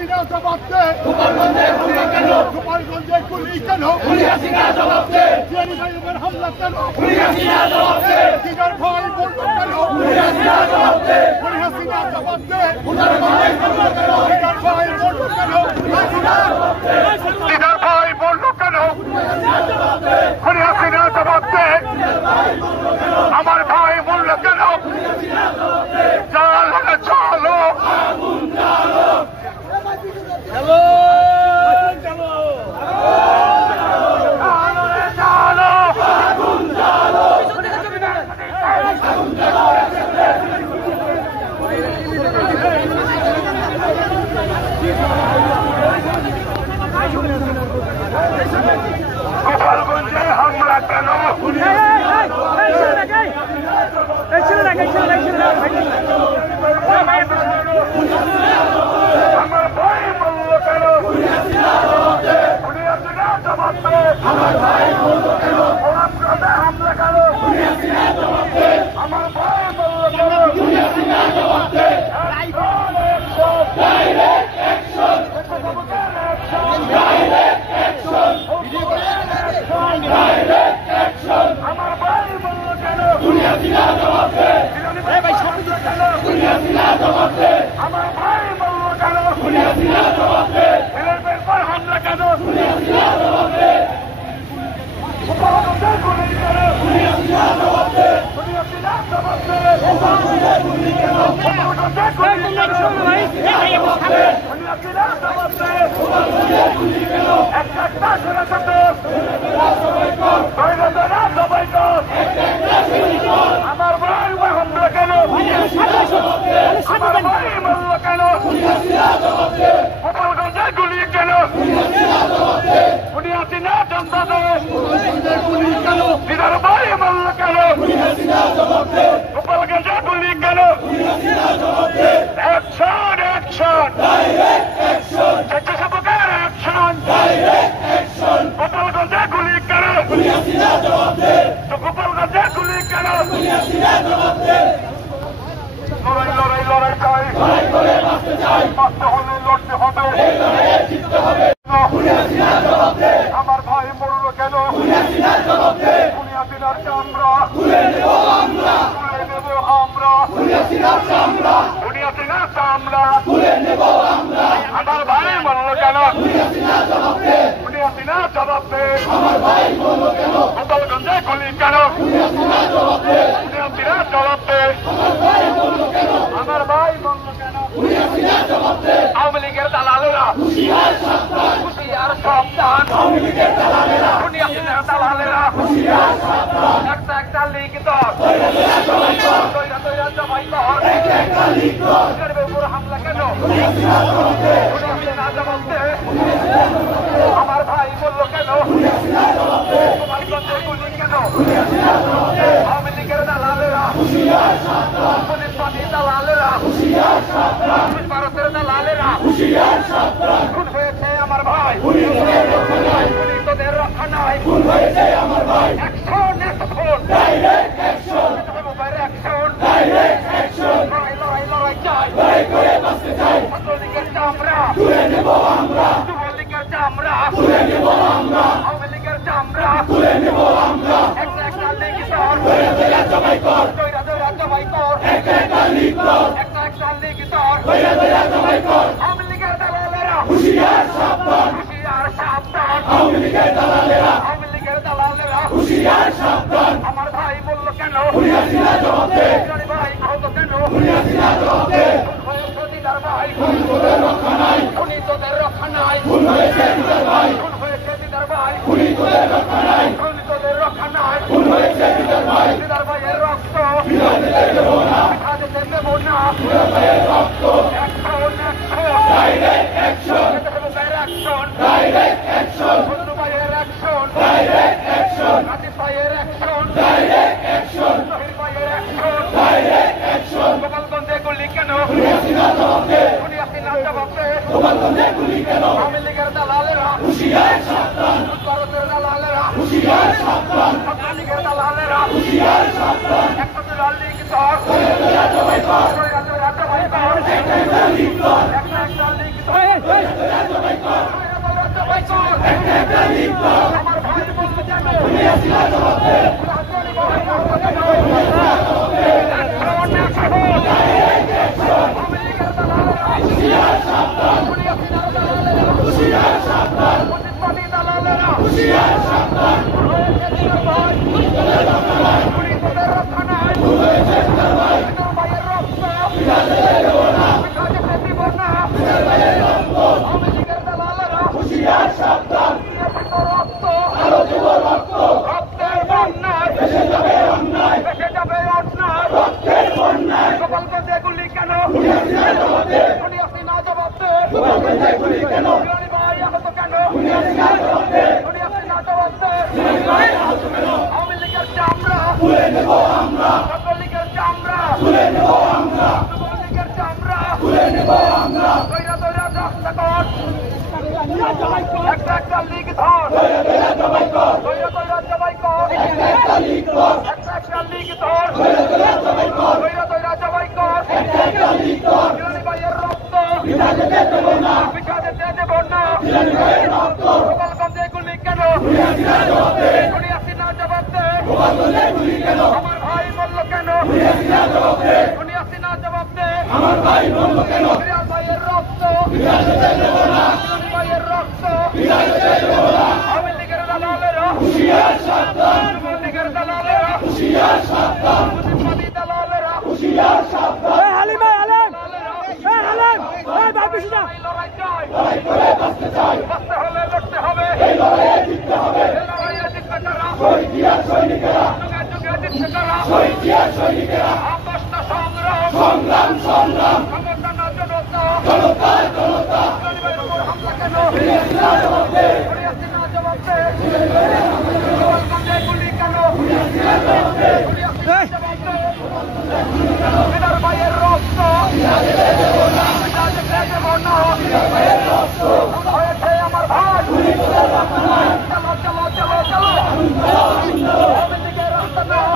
হাসিনা জবাব দে, গোপালগঞ্জে গুলি কেন, জিয়ানি ভাই উপর হামলা কেন, দিদার ভাই বলল কেন, হাসিনা জবাব দে, দিদার ভাই বলল কেন, দিদার ভাই বলল কেন, হাসিনা জবাব দে, আমার ভাই বলল কেন, চলো চলো গোপালগঞ্জে হামলা কেন, আমার ভাই বলল কেন, আমার ভাই বলল কেন, হামলা কেন, আমার ভাই বলল কেন, আমার ভাই বলল কেন, আমার ভাই বলল কেন, হামলা কেন, আমার ভাই হামলা কেন, আমার ভাই বলল কেন, গোপালগঞ্জে গুলি কেন, হাসিনা জনতা দল দিদার ভাই বলল কেন, গোপালগঞ্জে গুলি কেন, অ্যাকশন অ্যাকশন স্বেচ্ছাসেবকের অ্যাকশন, গোপালগঞ্জে গুলি কেন, গোপালগঞ্জে গুলি কেন, লড়াই লড়াই লড়াই চাই, বাঁচতে হলে লড়তে হবে, আমার ভাই মরল কেন, হাসিনার চামড়া তুলে নেব আমরা, হাসিনার চামড়া তুলে নেব আমরা, আমার ভাই মরল কেন, হাসিনা জবাব দে, আমার ভাই মরল কেন, গোপালগঞ্জে গুলি কেন, হাসিনা জবাব দে, আমার ভাই মরল কেন, আওয়ামী লীগের দালালেরা হুঁশিয়ার সাবধান, দালালেরা একটা লীগ দল উপর হামলা কেন, আমার ভাই বলল কেন, গোপালগঞ্জে গুলি কেন, আওয়ামী লীগের দালালেরা, পুলিশ পার্টির দালালেরা, ভারতের দালালেরা, খুন হয়েছে আমার ভাই, তোদের রক্ষা নাই, অ্যাকশন লড়াই লড়াই চাই, ছাত্রলীগের চামড়া তুলে নেব আমরা, যুবলীগের চামড়া তুলে নেব আমরা, আওয়ামী লীগের চামড়া তুলে নেব আমরা, একটা লীগ দল জবাই কর, জবাই কর, একটা লীগ দল জবাই কর, আওয়ামী লীগের দালালেরা হুঁশিয়ার সাবধান, আওয়ামী লীগের দালালেরা হুঁশিয়ার সাবধান, আমার ভাই বলল কেন, হাসিনা জবাব দে, ভাই বলল কেন, হাসিনা জবাব দে, দিদার ভাই তোদের রক্ষা নাই, তোদের রক্ষা নাই, খুন হয়েছে দিদার ভাই, দিদার ভাই, তোদের রক্ষা নাই, তোদের রক্ষা নাই, খুন হয়েছে দিদার ভাই, দিদার ভাইয়ের রক্ত বিরোধীদের দেব না, বিরোধীদের দেব না, দিদার ভাইয়ের রক্ত, ডাইরেক্ট অ্যাকশন, ডাইরেক্ট অ্যাকশন, বন্ধু ভাইয়ের অ্যাকশন, ডাইরেক্ট অ্যাকশন, রাজীব ভাইয়ের অ্যাকশন, ডাইরেক্ট অ্যাকশন, শহীদ ভাইয়ের অ্যাকশন, ডাইরেক্ট অ্যাকশন, গোপালগঞ্জে গুলি কেন, হাসিনা জবাব দে, হাসিনা জবাব দে, গোপালগঞ্জে গুলি কেন, আওয়ামী লীগের দালালেরা হুঁশিয়ার সাবধান, ভারতের দালালেরা হুঁশিয়ার সাবধান, আওয়ামী লীগের দালালেরা হুঁশিয়ার সাবধান, একটা লীগ দল জবাই কর, একটা লীগ দল, একটা লীগ দল, আমার ভাই বলল কেন একটা লিগ ধর জবাই কর একটা লিগ ধর জবাই কর ভাইয়ের রক্ত পিঠা যেতে দেব না গোপালগঞ্জে গুলি কেন হাসিনা জবাব দে আমার ভাই বলল কেন হাসিনা জবাব দে আমার ভাই বলল কেন ভাইয়ের রক্ত ভাইয়ের রক্ত আওয়ামী লীগের দালালেরা হুঁশিয়ার সাবধান আওয়ামী লীগের দালালেরা হুঁশিয়ার সাবধান মুজিববাদী দালালেরা হুঁশিয়ার সাবধান এই হালিমা আলেম এই আলেম এই ভাই বেশি না লড়াই চাই লড়াই করে বাঁচতে চাই বাঁচতে হলে লড়তে হবে এই লড়াইয়ে জিততে হবে এই লড়াইয়ে জিততে কারা শহীদিয়ার সৈনিকেরা যুগে যুগে জিততে কারা শহীদিয়ার সৈনিকেরা আপসটা সংগ্রাম সংগ্রাম সংগ্রাম সংগঠন জনতা জনতা জনতা হামলা কেন জবাব দে জবাব দে গোপালগঞ্জে গুলি কেন জবাব দে ভাইয়ের রক্ত হয়েছে আমার ভাই চলো চলো চলো চলো রাস্তা নাও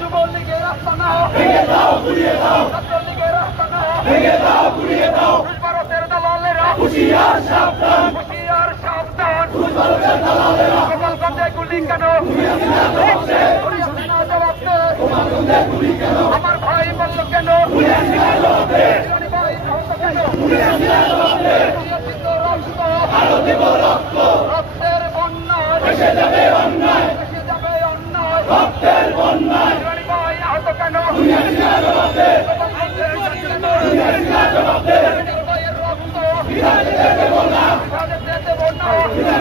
যুবলীগের রাস্তা নাও ছাত্রলীগের রাস্তা নাও ভারতের দালালেরা হুঁশিয়ার সাবধান হুঁশিয়ার সাবধান গোপালগঞ্জে গুলি কেন আমার ভাই বলল কেন রক্তের বন্যায় ভেসে যাবে অন্যায় রক্তের বন্যায় ভাই আহত কেন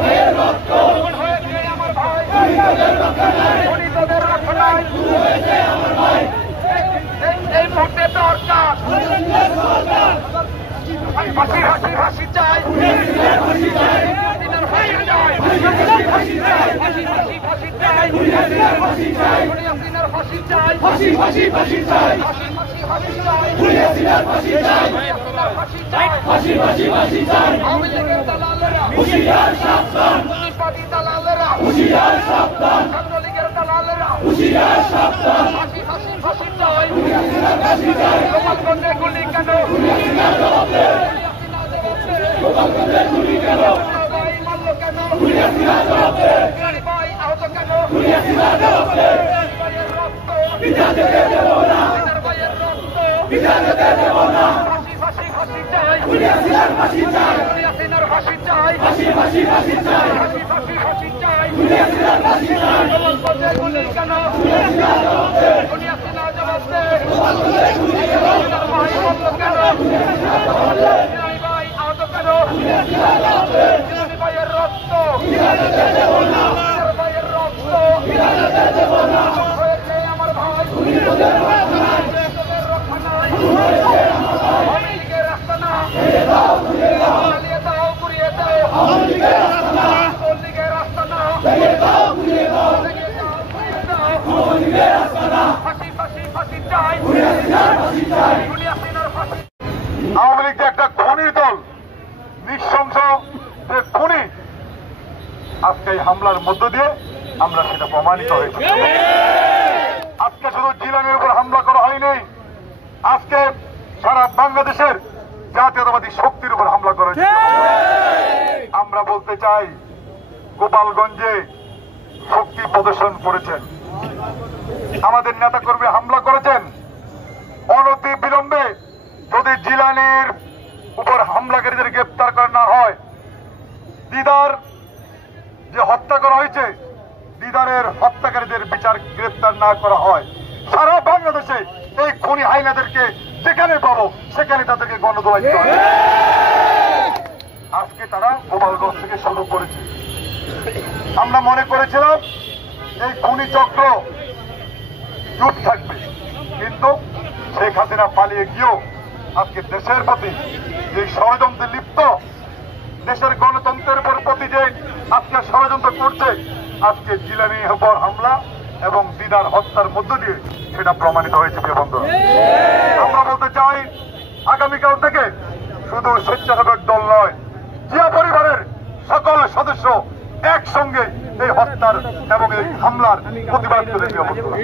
ভাইয়ের রক্ত হয়েছে আমার ভাই উনি তোদের রক্ষণায় এই মুহূর্তে দরকার হাসি হাসি হাসি চাই হাসি চাই ফাঁসি চাই আওয়ামী লীগের দালালেরা হুঁশিয়ার সাবধান মুজিববাদী দালালেরা হুঁশিয়ার সাবধান ছাত্রলীগের দালালেরা হুঁশিয়ার সাবধান ফাঁসি ফাঁসি ফাঁসি চাই গোপালগঞ্জে গুলি কেন গোপালগঞ্জে গুলি কেন ভাই মারল কেন ভাই আহত কেন ভাইয়ের রক্ত পিতা যেতে দেব না ভাইয়ের রক্ত পিতা যেতে দেব না ফাঁসি ফাঁসি ফাঁসি চাই ফাঁসি চাই ফাঁসি চাই ফাঁসি ফাঁসি ফাঁসি চাই ফাঁসি ফাঁসি ফাঁসি চাই ফাঁসি চাই গোপালগঞ্জে গুলি কেন হাসিনা জবাব দে ভাই বলল কেন ভাই আহত কেন ভাইয়ের রক্ত ভাইয়ের রক্ত হয়েছে আমার ভাই আওয়ামী লীগের রাস্তা না চালিয়ে দাও ঘুরিয়ে দাও লীগের রাস্তা না ফাঁসি ফাঁসি ফাঁসি চাই হাসিনার ফাঁসি। আওয়ামী লীগ একটা খুনির দল, নৃশংস যে খুনি, আজকে এই হামলার মধ্য দিয়ে আমরা সেটা প্রমাণিত হয়েছে। আজকে শুধু জিলানির উপর হামলা করা হয়নি, আজকে সারা বাংলাদেশের জাতীয়তাবাদী শক্তির উপর হামলা করা হয়েছে। আমরা বলতে চাই গোপালগঞ্জে শক্তি প্রদর্শন করেছেন, আমাদের নেতাকর্মী হামলা করেছেন। অনতি বিলম্বে যদি জিলানির উপর হামলাকারীদের গ্রেপ্তার করা না হয়, দিদার যে হত্যা করা হয়েছে, দিদারের হত্যাকারীদের বিচার গ্রেপ্তার না করা হয়, সারা বাংলাদেশে এই খুনি হাইনাদেরকে যেখানে পাবো সেখানে তাদেরকে গণদোলাই দিতে হবে। আজকে তারা গোপালগঞ্জ থেকে শুরু করেছে। আমরা মনে করেছিলাম এই খুনি চক্র চুপ থাকবে, কিন্তু শেখ হাসিনা পালিয়ে গিয়েও আজকে দেশের প্রতি যে ষড়যন্ত্রে লিপ্ত, দেশের গণতন্ত্রের প্রতি যে আজকে ষড়যন্ত্র করছে, আজকে জিলানির উপর হামলা এবং দিদার হত্যার মধ্য দিয়ে সেটা প্রমাণিত হয়েছে। প্রিয় বন্ধুরা, আমরা বলতে চাই আগামীকাল থেকে শুধু স্বেচ্ছাসেবক দল নয়, জিয়া পরিবারের সকল সদস্য একসঙ্গে এই হত্যার এবং এই হামলার প্রতিবাদ করে। প্রিয় বন্ধুরা,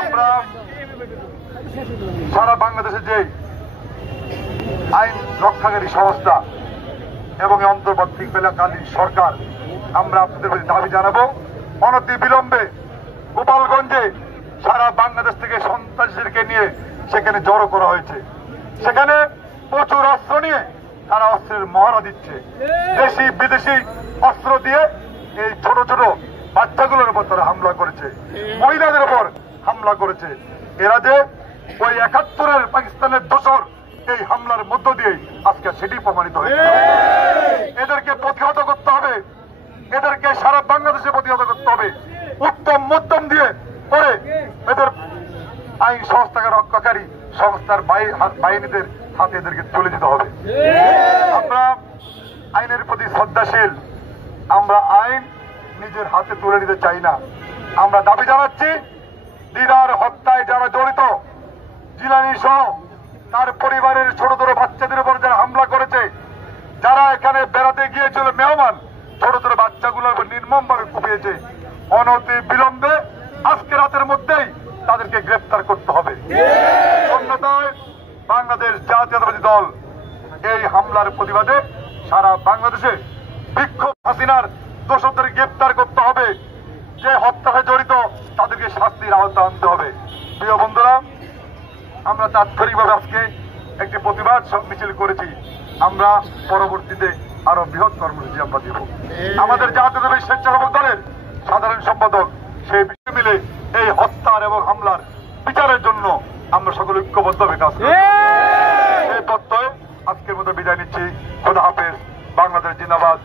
আমরা সারা বাংলাদেশে যে আইন রক্ষাকারী সংস্থা এবং অন্তর্বর্তীকালীন সরকার, আমরা আপনাদের প্রতি দাবি জানাবো, অনতি বিলম্বে গোপালগঞ্জে সারা বাংলাদেশ থেকে সন্ত্রাসীদেরকে নিয়ে সেখানে জড়ো করা হয়েছে। সেখানে প্রচুর অস্ত্র নিয়ে তারা অস্ত্রের মহড়া দিচ্ছে। দেশি বিদেশি অস্ত্র দিয়ে এই ছোট ছোট বাচ্চাগুলোর উপর তারা হামলা করেছে, মহিলাদের উপর হামলা করেছে। এরা যে ওই ৭১-এর পাকিস্তানের দোসর, এই হামলার মধ্য দিয়ে আজকে সেটি প্রমাণিত হয়েছে। এদেরকে প্রতিহত করতে হবে, এদেরকে সারা বাংলাদেশে প্রতিহত করতে হবে। উত্তম মধ্যম দিয়ে পরে এদের আইন সংস্থাকে রক্ষাকারী সংস্থার বাহিনীদের হাতে এদেরকে তুলে দিতে হবে। আমরা আইনের প্রতি শ্রদ্ধাশীল, আমরা আইন নিজের হাতে তুলে নিতে চাই না। আমরা দাবি জানাচ্ছি, দিদার হত্যায় যারা জড়িত, জিলানি সহ তার পরিবারের ছোট ছোট বাচ্চাদের উপর যারা হামলা করেছে, যারা এখানে বেড়াতে গিয়েছিল মেহমান, ছোট ছোট বাচ্চাগুলোর উপর নির্মমভাবে কুপিয়েছে, অনতি বিলম্বে আজকে রাতের মধ্যেই তাদেরকে গ্রেপ্তার করতে হবে। অন্যথায় বাংলাদেশ জাতীয়তাবাদী দল এই হামলার প্রতিবাদে সারা বাংলাদেশে বিক্ষোভ, হাসিনার দোষরদের গ্রেপ্তার করতে হবে, যে হত্যায় জড়িত তাদেরকে শাস্তির আওতা আনতে হবে। প্রিয় বন্ধুরা, আমরা তাৎক্ষণিকভাবে আজকে একটি প্রতিবাদ মিছিল করেছি। আমরা পরবর্তীতে আরো বৃহৎ কর্মসূচি আমরা দেব। আমাদের জাতীয়তাবাদী স্বেচ্ছাসেবক দলের সাধারণ সম্পাদক সেই বিষয় মিলে এই হত্যার এবং হামলার বিচারের জন্য আমরা সকলে ঐক্যবদ্ধভাবে কাজ করি। এই তত্ত্বে আজকের মতো বিদায় নিচ্ছি। খোদা হাফেজ। বাংলাদেশ জিন্দাবাদ।